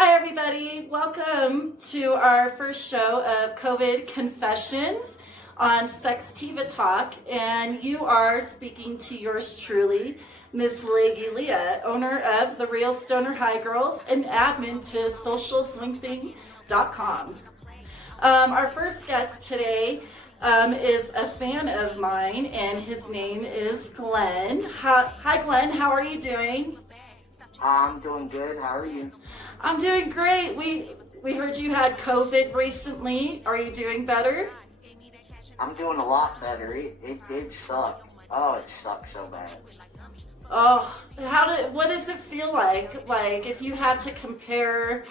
Hi everybody, welcome to our first show of COVID Confessions on SEXtiva Talk, and you are speaking to yours truly, Miss Leggy Lea, owner of The Real Stoner High Girls and admin to socialswingthing.com. Our first guest today is a fan of mine, and his name is Glenn. Hi Glenn, how are you doing? I'm doing good. How are you? I'm doing great. We heard you had COVID recently. Are you doing better? I'm doing a lot better. It did suck. Oh, it sucked so bad. Oh, what does it feel like? Like if you had to compare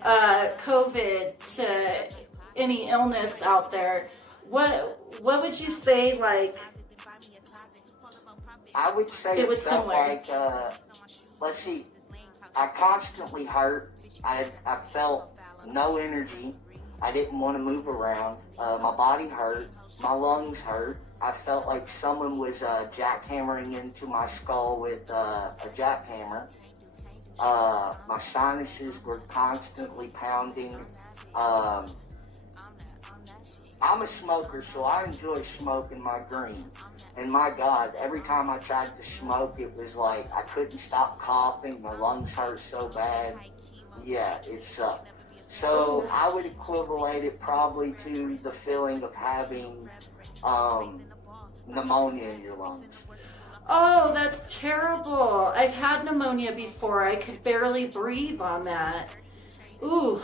COVID to any illness out there, what would you say? Like I would say it was it felt similar. like, let's see, I constantly hurt. I felt no energy. I didn't want to move around. My body hurt. My lungs hurt. I felt like someone was jackhammering into my skull with a jackhammer. My sinuses were constantly pounding. I'm a smoker, so I enjoy smoking my green. And my God, every time I tried to smoke, it was like I couldn't stop coughing. My lungs hurt so bad. Yeah, it sucked. So I would equivalent it probably to the feeling of having pneumonia in your lungs. Oh, that's terrible. I've had pneumonia before. I could barely breathe on that. Ooh,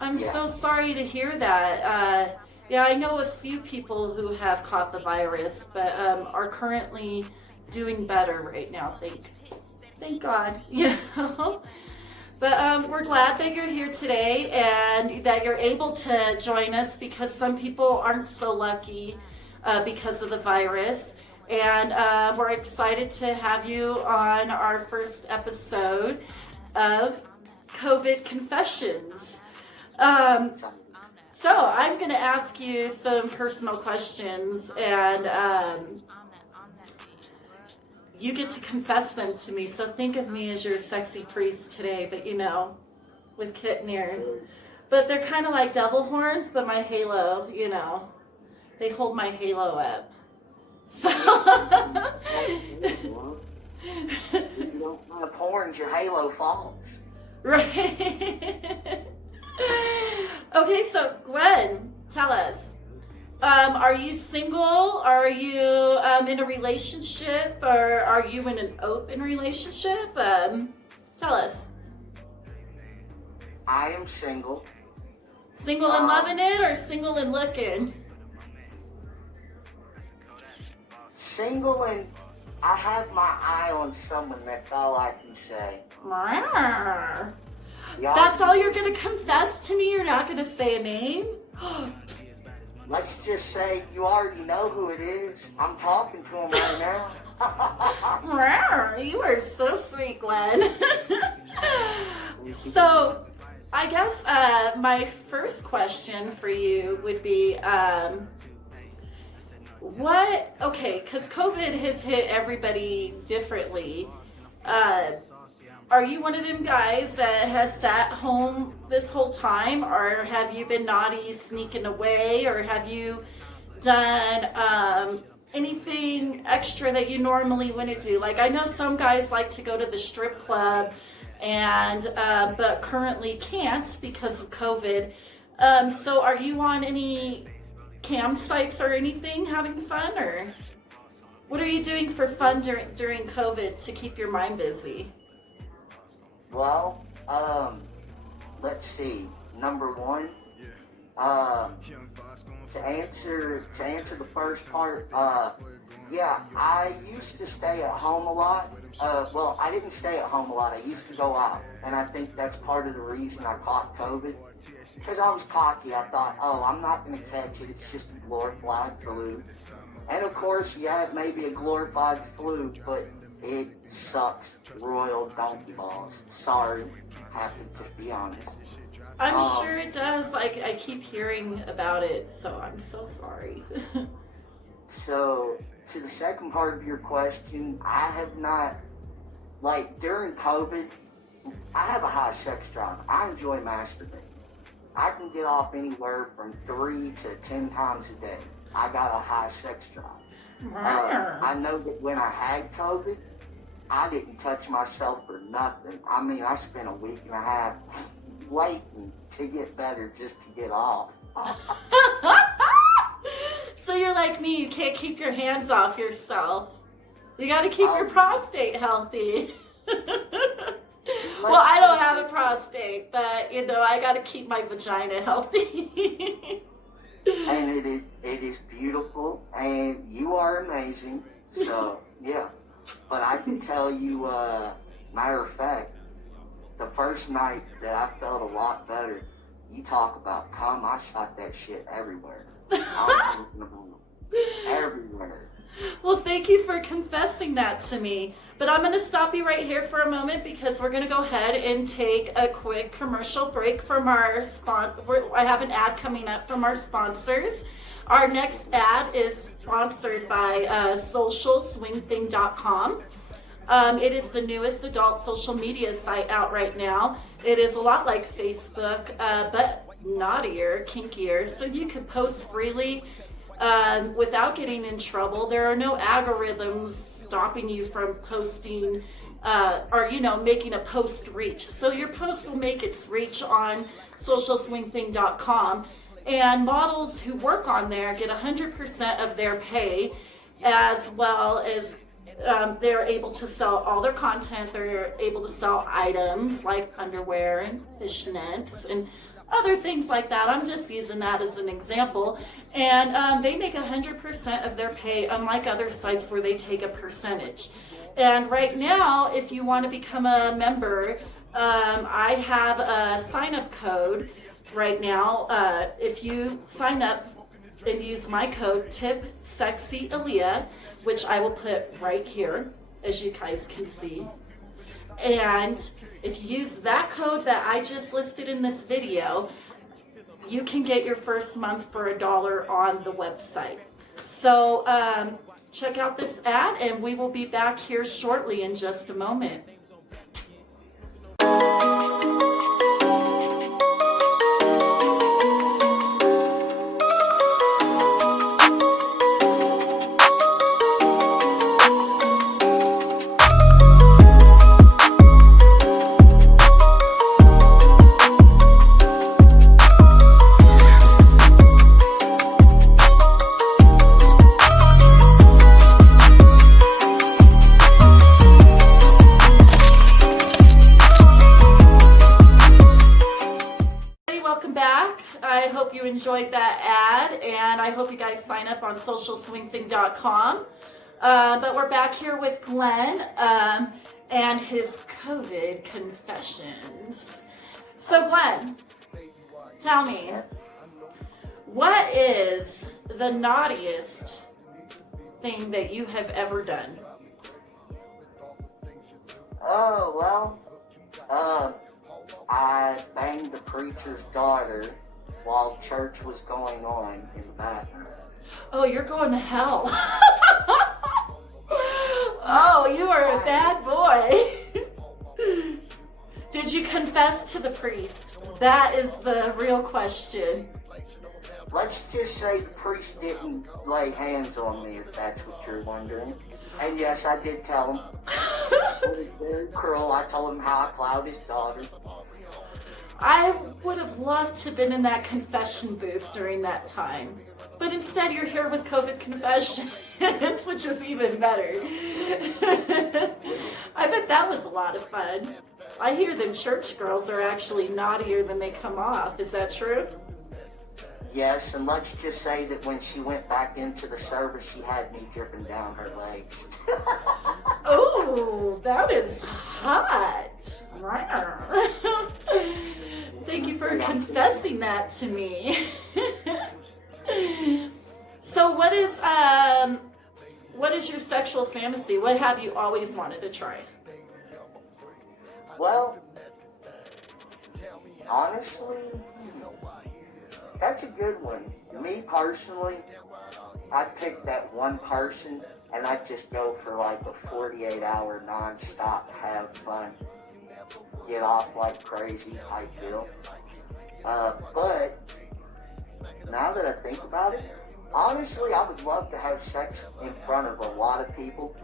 I'm Yeah. so sorry to hear that. Yeah, I know a few people who have caught the virus, but are currently doing better right now. Thank God. You know. But we're glad that you're here today and that you're able to join us because some people aren't so lucky because of the virus. And we're excited to have you on our first episode of COVID Confessions. So I'm going to ask you some personal questions, and you get to confess them to me. So think of me as your sexy priest today, but with kitten ears. But they're kind of like devil horns, but my halo, they hold my halo up. So If you don't have horns, your halo falls. right. Okay, so Glenn, tell us. Are you single? Are you in a relationship? Or are you in an open relationship? Tell us. I am single. Single and loving it or single and looking? Single and I have my eye on someone, that's all I can say. That's all you're going to confess to me? You're not going to say a name? Let's just say you already know who it is. I'm talking to him right now. You are so sweet, Glenn. So, I guess my first question for you would be, because COVID has hit everybody differently. Are you one of them guys that has sat home this whole time, or have you been naughty sneaking away, or have you done anything extra that you normally wouldn't do? Like I know some guys like to go to the strip club, and but currently can't because of COVID. So are you on any campsites or anything, having fun, or what are you doing for fun during COVID to keep your mind busy? Well, let's see. Number one, to answer the first part, yeah, I used to stay at home a lot. Well, I didn't stay at home a lot. I used to go out, and I think that's part of the reason I caught COVID. Because I was cocky, I thought, oh, I'm not going to catch it. It's just a glorified flu. And of course, yeah, it may be a glorified flu, but it sucks royal donkey balls. Sorry, have to just be honest. I'm sure it does. Like I keep hearing about it, so I'm so sorry. So, to the second part of your question, I have not, like during COVID, I have a high sex drive. I enjoy masturbating. I can get off anywhere from 3 to 10 times a day. I got a high sex drive. I know that when I had COVID, I didn't touch myself for nothing. I mean, I spent a week and a half waiting to get better just to get off. So you're like me, you can't keep your hands off yourself. You got to keep your prostate healthy. Well, I don't have a prostate, but you know, I got to keep my vagina healthy. And it is beautiful, and you are amazing. So yeah, but I can tell you, matter of fact, the first night that I felt a lot better, you talk about cum, I shot that shit everywhere. Everywhere. Well, thank you for confessing that to me. But I'm going to stop you right here for a moment because we're going to go ahead and take a quick commercial break from our sponsor. I have an ad coming up from our sponsors. Our next ad is sponsored by socialswingthing.com. It is the newest adult social media site out right now. It is a lot like Facebook, but naughtier, kinkier, so you can post freely without getting in trouble. There are no algorithms stopping you from posting or, you know, making a post reach. So your post will make its reach on socialswingthing.com, and models who work on there get 100% of their pay, as well as they're able to sell all their content. They're able to sell items like underwear and fishnets and other things like that. I'm just using that as an example. And they make 100% of their pay, unlike other sites where they take a percentage. And right now, if you want to become a member, I have a sign-up code right now. If you sign up and use my code TIPSEXYALEA, which I will put right here, as you guys can see. And if you use that code that I just listed in this video, you can get your first month for $1 on the website. So check out this ad, and we will be back here shortly in just a moment. Enjoyed that ad, and I hope you guys sign up on socialswingthing.com. But we're back here with Glenn and his COVID confessions. So Glenn, tell me, what is the naughtiest thing that you have ever done? Oh, well, I banged the preacher's daughter while church was going on in the bathroom. Oh, you're going to hell. Oh, you are a bad boy. Did you confess to the priest? That is the real question. Let's just say the priest didn't lay hands on me, if that's what you're wondering. And yes, I did tell him. It was very cruel. I told him how I plowed his daughter. I would have loved to have been in that confession booth during that time. But instead, you're here with COVID confessions, which is even better. I bet that was a lot of fun. I hear them church girls are actually naughtier than they come off. Is that true? Yes, and let's just say that when she went back into the service, she had me dripping down her legs. Oh, that is hot. Thank you for confessing that to me. So what is your sexual fantasy? What have you always wanted to try? Well, honestly, that's a good one. Me personally, I'd pick that one person and I'd just go for like a 48-hour non-stop have fun. get off like crazy type deal. But now that I think about it, honestly, I would love to have sex in front of a lot of people.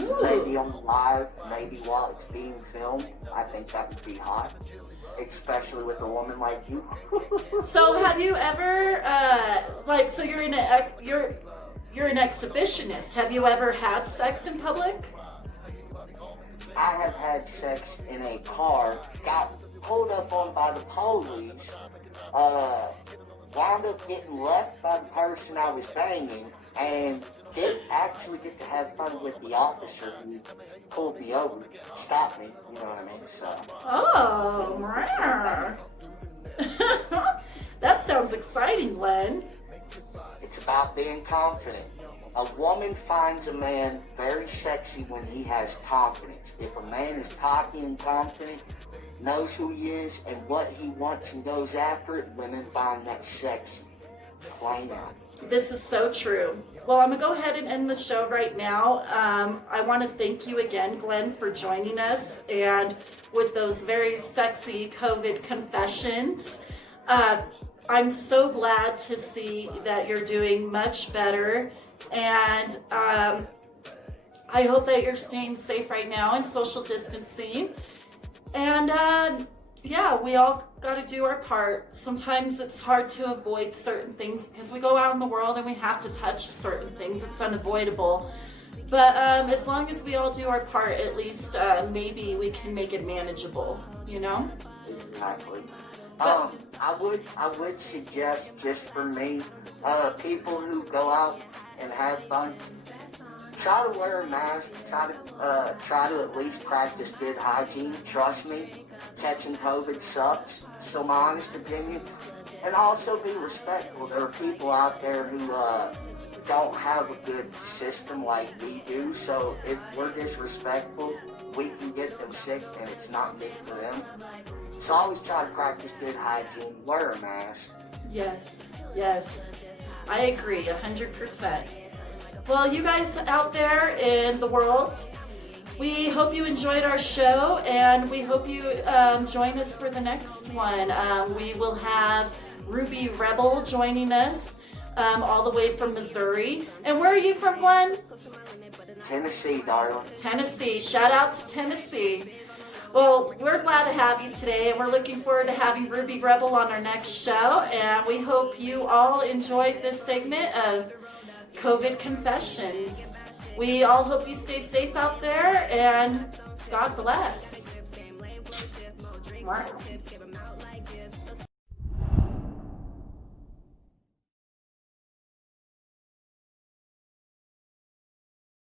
Ooh. Maybe on live, maybe while it's being filmed. I think that would be hot, especially with a woman like you. So have you ever, so you're an exhibitionist. Have you ever had sex in public? I have had sex in a car, got pulled up on by the police, wound up getting left by the person I was banging, and did actually get to have fun with the officer who pulled me over, stopped me, you know what I mean? So. Oh, that sounds exciting, Len. It's about being confident. A woman finds a man very sexy when he has confidence. If a man is cocky and confident, knows who he is and what he wants and goes after it, women find that sexy. Plain out. This is so true. Well, I'm going to go ahead and end the show right now. I want to thank you again, Glenn, for joining us and with those very sexy COVID confessions. I'm so glad to see that you're doing much better, and I hope that you're staying safe right now and social distancing. And yeah, we all got to do our part. Sometimes it's hard to avoid certain things because we go out in the world and we have to touch certain things. It's unavoidable. But as long as we all do our part, at least maybe we can make it manageable, you know? Exactly. I would suggest, just for me, people who go out and have fun, try to wear a mask. Try to at least practice good hygiene. Trust me, catching COVID sucks. So my honest opinion, and also be respectful. There are people out there who don't have a good system like we do. So if we're disrespectful, we can get them sick, and it's not good for them. So always try to practice good hygiene. Wear a mask. Yes. I agree, 100%. Well, you guys out there in the world, we hope you enjoyed our show, and we hope you join us for the next one. We will have Ruby Rebel joining us all the way from Missouri. And where are you from, Glenn? Tennessee, darling. Tennessee. Shout out to Tennessee. Well, we're glad to have you today, and we're looking forward to having Ruby Rebel on our next show. And we hope you all enjoyed this segment of COVID Confessions. We all hope you stay safe out there, and God bless. Wow.